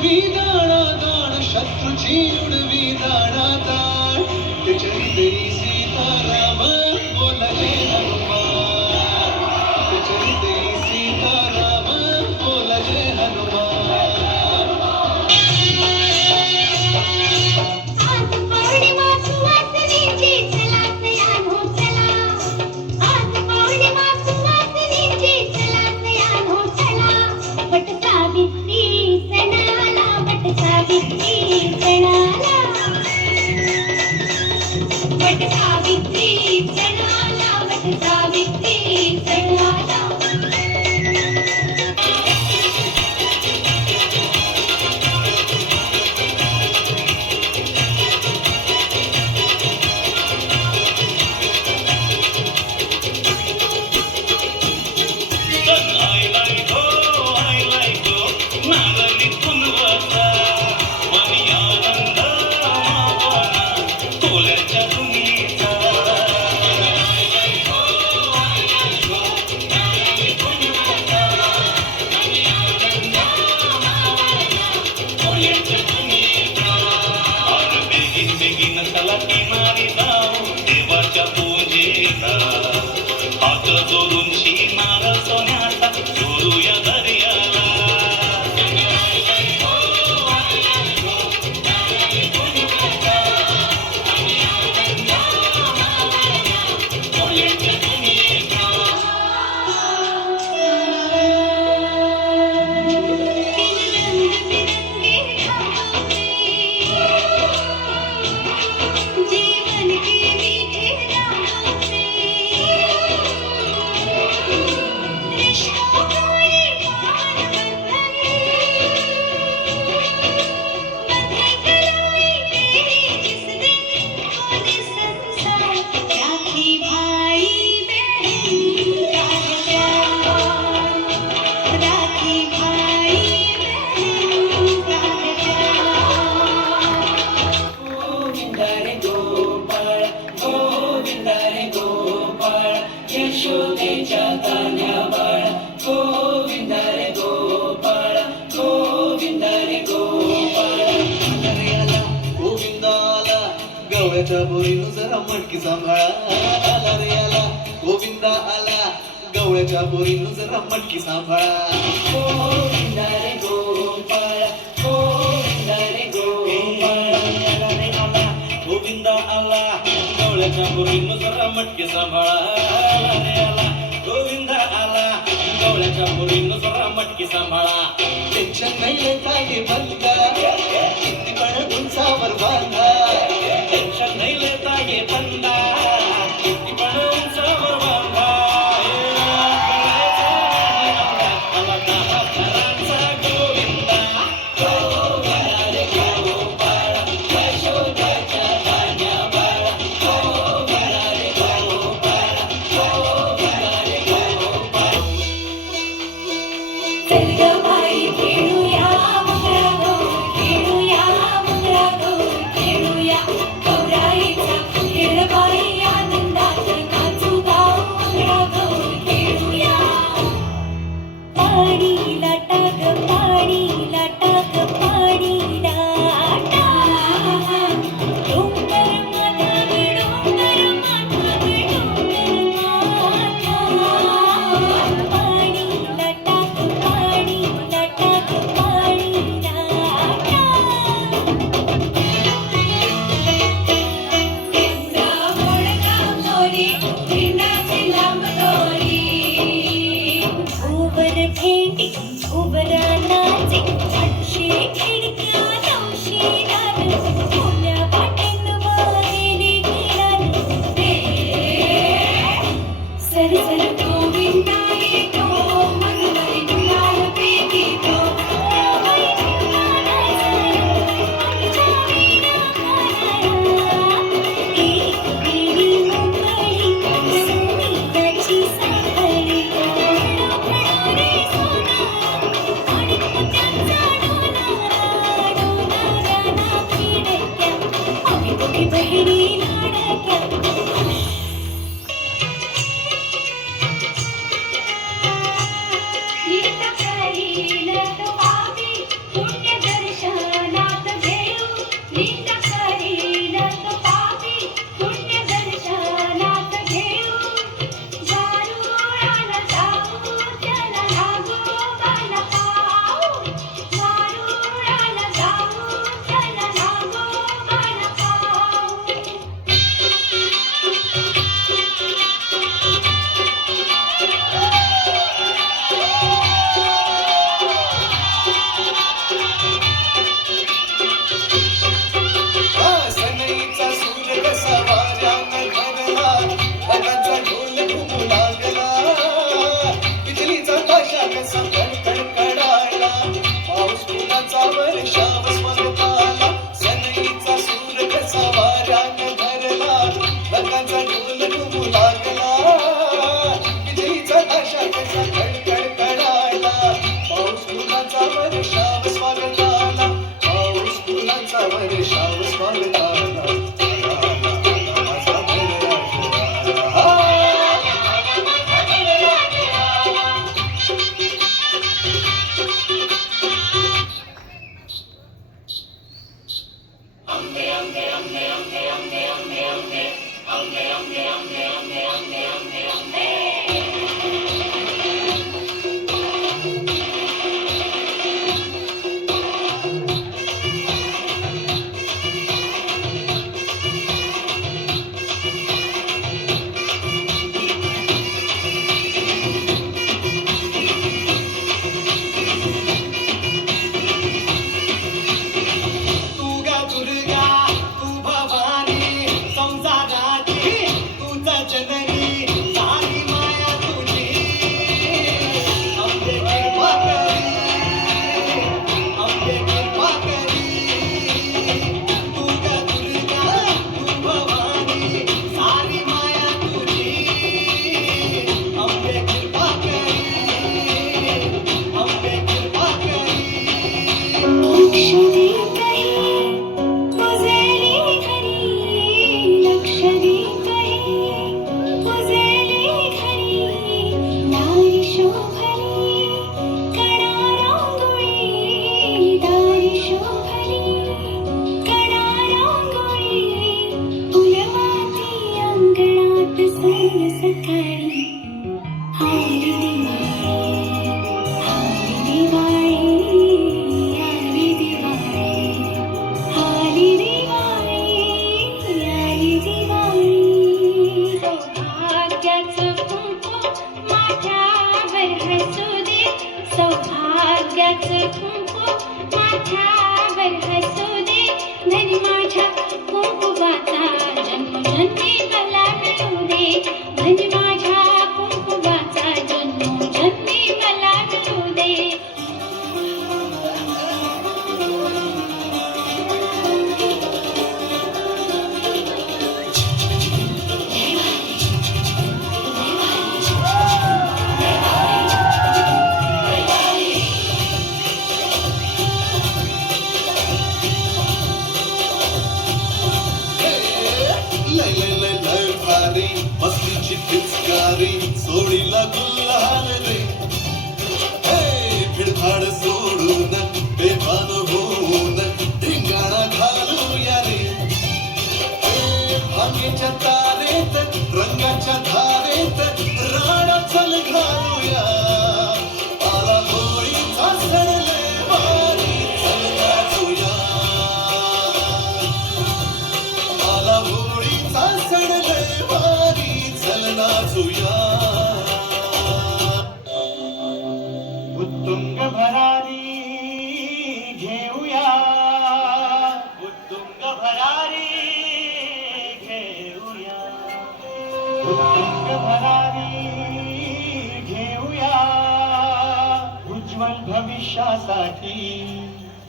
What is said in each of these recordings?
उडवी दाणा दाण शत्रूची उडवी दाणा दाण त्याच्या सीताराम बोलले. घराच्या बोईन जरा मटकी सांभाळा. आला रे आला गोविंदा आला. गवळ्याच्या बोईन जरा मटकी सांभाळा. गोविंदा आला गवळ्याच्या बोईन जरा मटकी सांभाळा. गोविंदा आला. गवळ्याच्या बोईन जरा मटकी सांभाळा. टेन्शन नाही येता हे बंद किती पण उंचावर बांधा. ông nghe ông nghe ông nghe ông nghe ông nghe ông nghe ông nghe ông nghe ông nghe Music தொழிலகுல்ல भविष्यासाठी.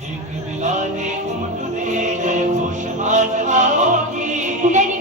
एक बिलाने उमटू दे जय घोष माझा ओठी